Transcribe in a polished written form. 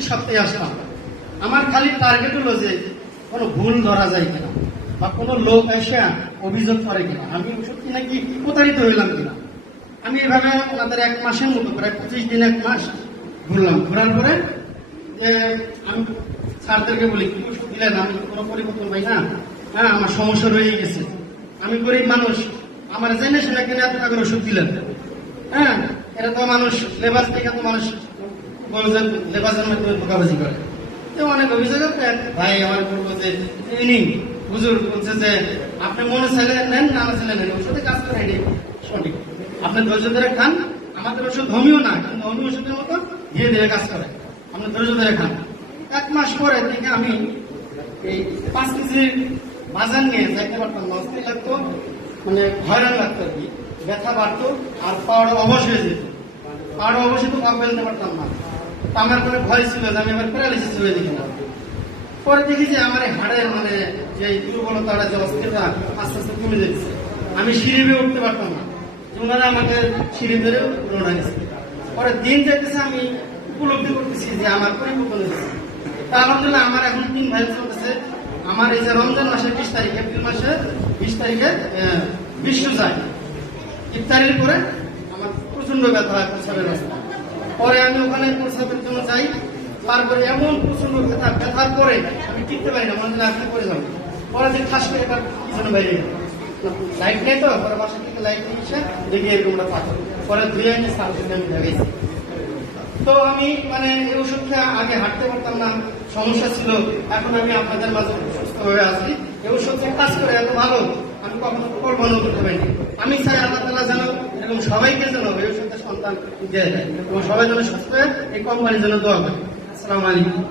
প্রতি সপ্তাহে আসতাম। আমার খালি টার্গেট হলো যে কোনো ভুল ধরা যায় কিনা বা কোনো লোক এসে অভিযোগ করে কিনা, আমি সত্যি নাকি প্রতারিত হইলাম কিনা। আমি এভাবে ওনাদের 1 মাসের মতো প্রায় 25 দিন 1 মাস ঘুরলাম। ঘোরার পরে যে আমি স্যারদেরকে বলি, কি ওষুধ দিলেন, আমি কোনো পরিবর্তন পাই না, হ্যাঁ আমার সমস্যা রয়ে গেছে, আমি গরিব মানুষ, আমার জেনে শুনে কিনে এত টাকার ওষুধ দিলেন। হ্যাঁ, এটা তো মানুষ লেবাস থেকে তো মানুষ বলছেন লেবাসের মাধ্যমে ধোকাবাজি করে। তো অনেক অভিযোগ ভাই আমার বলবো যে ইনি হুজুর বলছে যে আপনি মনে চাইলে নেন, না চাইলে নেন, ওষুধে কাজ করে এটি সঠিক। আপনি ধৈর্য ধরে খান, আমাদের ওষুধ হোমিও না, কিন্তু হোমিও ওষুধের মতো ধীরে ধীরে কাজ করে, আপনি ধৈর্য ধরে খান। 1 মাস পরে থেকে আমি এই 5 কেজির বাজার নিয়ে যাইতে পারতাম না, অস্থির লাগতো, মানে হয়রান লাগতো আর কি, ব্যথা বাড়তো আর পাওয়াটা অবশ হয়ে যেত, পাওয়াটা অবশ্যই তো পা ফেলতে পারতাম না। আমার কোনো ভয় ছিল যে আমি এবার প্যারালিসিস হয়ে দেখি না। পরে দেখি যে আমার হাড়ের মানে যে দুর্বলতা, যে অস্থিরতা আস্তে আস্তে কমে যাচ্ছে, আমি সিঁড়ি বেয়ে উঠতে পারতাম না, ওনারা আমাকে সিঁড়ি ধরে উঠে গেছে। পরে দিন যাইতেছে, আমি উপলব্ধি করতেছি যে আমার পরিবর্তন হয়েছে। তা আলহামদুলিল্লাহ আমার এখন 3 ভাই চলতেছে। আমার এই যে রমজান মাসের 20 তারিখ, এপ্রিল মাসের 20 তারিখে বিষ্ণু যায়, ইফতারির পরে আমার প্রচন্ড ব্যথা হয় প্রস্রাবের রাস্তা। পরে আমি ওখানে প্রস্রাবের জন্য যাই, তারপরে এমন প্রচন্ড ব্যথার পরে আমি টিকতে পারি না, মনে হয় আপনি করে যাবো। পরে যে খাস করে এবার পিছনে বাইরে লাইট নেই, তো পরে বাসা থেকে লাইট নিয়ে এসে দেখি এরকম পাথর, পরে ধুয়ে এনে সার্ভিসে আমি দেখাইছি। তো আমি মানে এই ওষুধ খেয়ে আগে হাঁটতে পারতাম না, সমস্যা ছিল, এখন আমি আপনাদের মাঝে সুস্থ হয়ে আসি। এই ওষুধ কাজ করে এত ভালো আমি কখনো কল্পনা করতে পারিনি। আমি চাই আল্লাহ তাআলা যেন এরকম সবাইকে যেন এই ওষুধের সন্তান দিয়ে দেয় এবং সবাই যেন সুস্থ হয়ে এই কোম্পানির জন্য দোয়া করে। আসসালামু আলাইকুম।